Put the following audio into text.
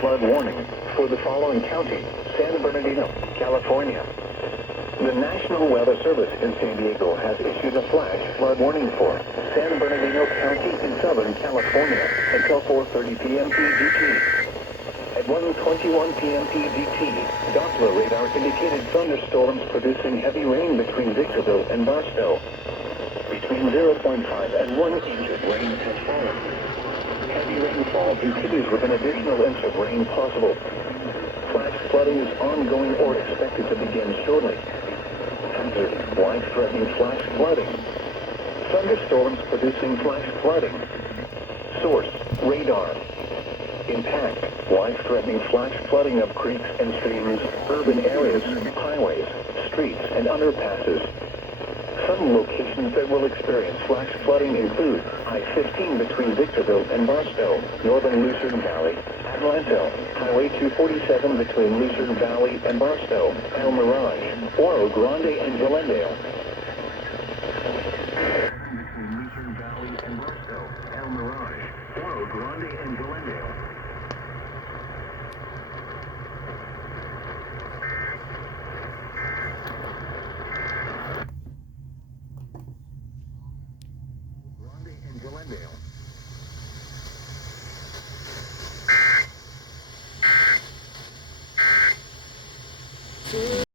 flood warning for the following counties: San Bernardino, California. The National Weather Service in San Diego has issued a flash flood warning for San Bernardino County in Southern California until 4:30 p.m. PGT. At 1:21 p.m. PGT, Doppler radar indicated thunderstorms producing heavy rain between Victorville and Barstow. Between 0.5 and 1 inch of rain has fallen. Heavy rainfall continues with an additional inch of rain possible. Flash flooding is ongoing or expected to begin shortly. Hazard: life-threatening flash flooding. Thunderstorms producing flash flooding. Source: radar. Impact: life-threatening flash flooding of creeks and streams, urban areas, highways, streets, and underpasses. Some locations that will experience flash flooding include I-15 between Victorville and Barstow, northern Lucerne Valley, Atlanta, Highway 247 between Lucerne Valley and Barstow, El Mirage, Oro Grande and Glendale. Between Lucerne Valley and Barstow, El Mirage, Oro Grande and Glendale. Grande and Glendale.